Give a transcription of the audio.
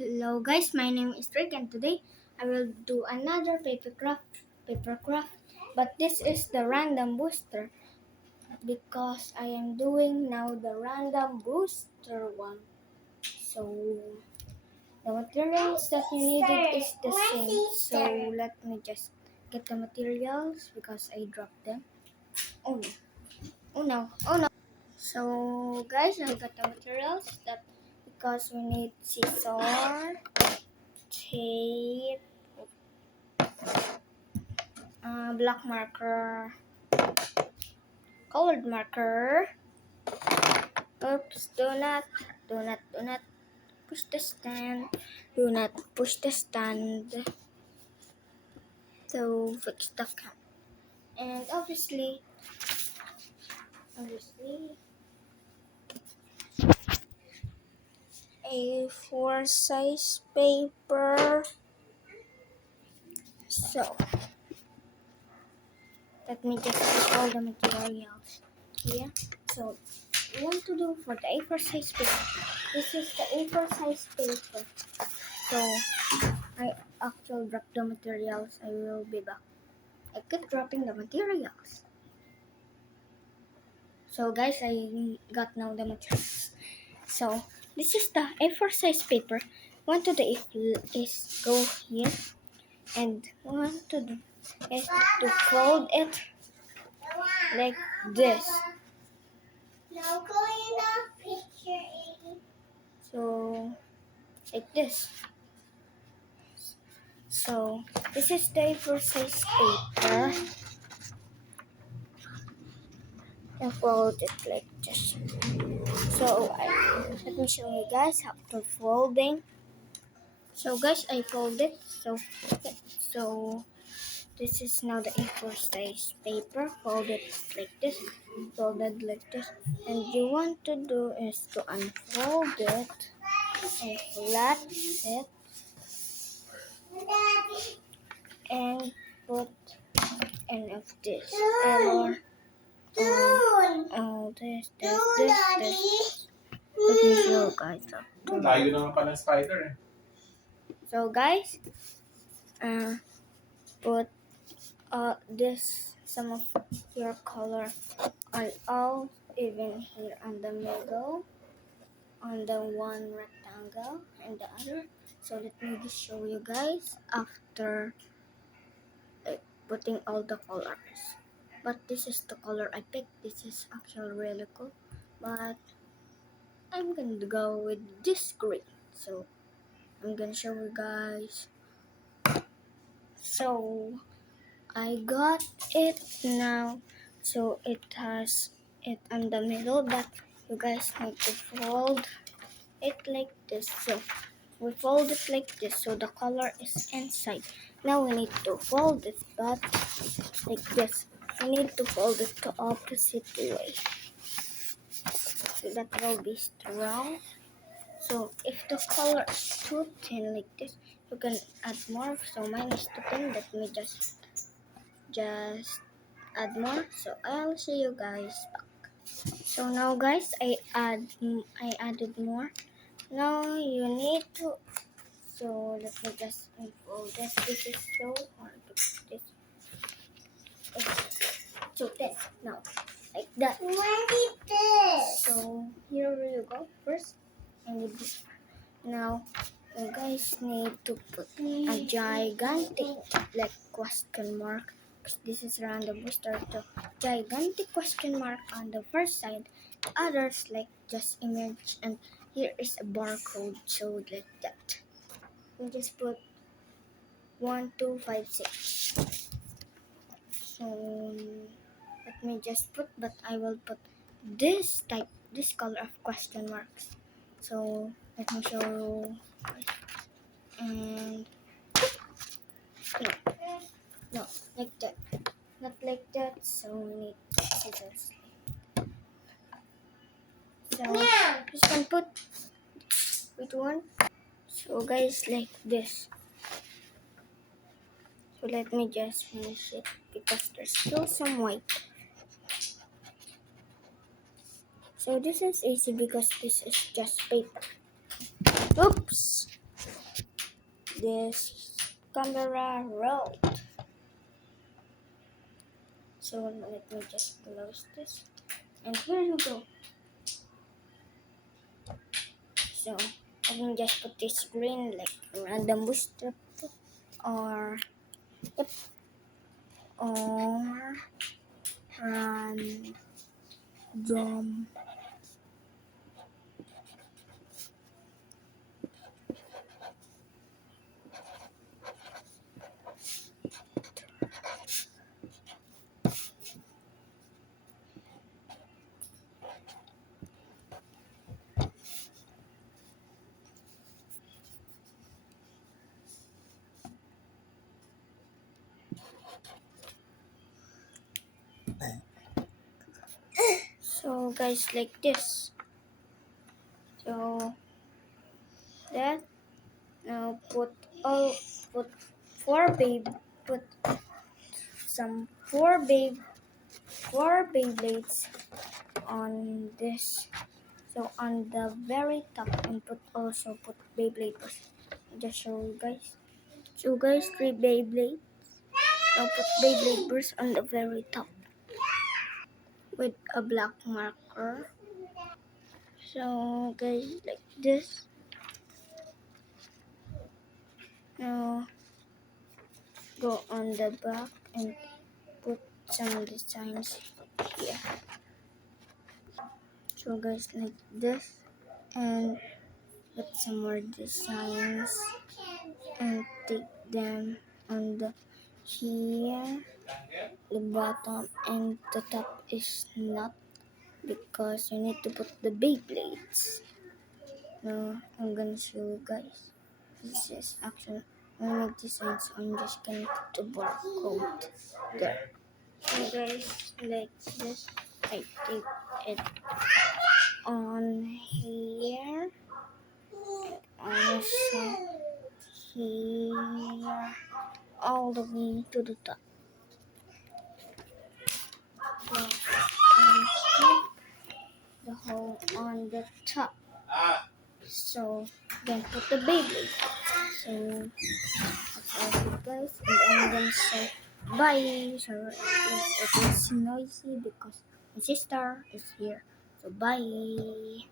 Hello guys, my name is Rick and today I will do another papercraft, but this is the random booster because I am doing now the random booster one. So the materials that you needed is the same. So let me just get the materials because I dropped them. Oh no, oh no, oh no. So guys, I got the materials that because we need scissors, tape, black marker, colored marker. Oops, do not push the stand. Do not push the stand. So fix the cap. And obviously, A4 size paper. So let me just put all the materials here. So we want to do for the A4 size paper. This is the A4 size paper. So I actually dropped the materials. I will be back. I keep dropping the materials. So guys, I got now the materials. So this is the A4 size paper. One to the is go here, and one to do is to fold it like this. So like this. So this is the A4 size paper. And fold it like this. So let me show you guys how to folding. So guys, I folded. So this is now the A4 size paper. Folded like this. Folded like this. And you want to do is to unfold it and flat it and put end of this or this. Let me show you guys. Layo naman pala ng spider eh. So guys, put this some of your color on all, even here on the middle, on the one rectangle and the other. So let me just show you guys after putting all the colors. But this is the color I picked. This is actually really cool, but I'm gonna go with this green. So I'm gonna show you guys. So I got it now. So it has it on the middle, but you guys need to fold it like this. So we fold it like this so the color is inside. Now we need to fold it back like this. We need to fold it the opposite way so that will be strong. So if the color is too thin like this, you can add more. So mine is too thin. Let me just add more. So I'll see you guys back. So now guys, I added more. Now you need to. So let me just unfold this. This is so hard to put this. So this now like that. What is this? So here you go. First, I need this. Now you guys need to put a gigantic like question mark. This is random booster. So gigantic question mark on the first side. The others like just image, and here is a barcode. So like that. We just put 1, 2, 5, 6. So let me just put, but I will put this color of question marks. So let me show you. And no, like that, not like that. So we need scissors. So just can put which one. So guys, like this. So let me just finish it because there's still some white. So this is easy because this is just paper. Oops. this camera roll. So let me just close this. And here you go. So I can just put this green like random booster or yep or random. So guys, like this. So that now put four babe put some four Beyblades on this. So on the very top and also put Beyblade first. Just show you guys. So guys, three Beyblade. Now put Beyblade first on the very top with a black marker. So guys, like this. Now go on the back and put some designs here. So guys, like this, and put some more designs and take them on the here, the bottom and the top is not because you need to put the big blades. Now I'm gonna show you guys. This is actually when I make designs, so I'm just gonna put the barcode there. So guys, like this, I take it on here, also here, all the way to the top. Now, and keep the hole on the top. So then put the baby. So that's all guys, and I'm gonna say bye. So it is noisy because my sister is here. So bye.